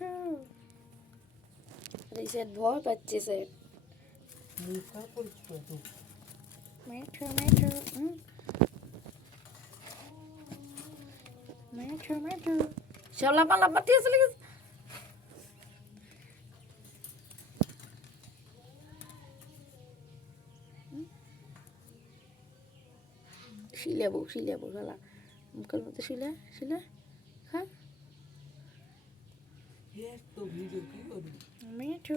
tomato reset ভয় পাচ্ছে sir tomato tomato চলা পালা পাঠিয়ে চলে গেছে শিলাবো শালা মুখের মতো শিলা খা টমেটো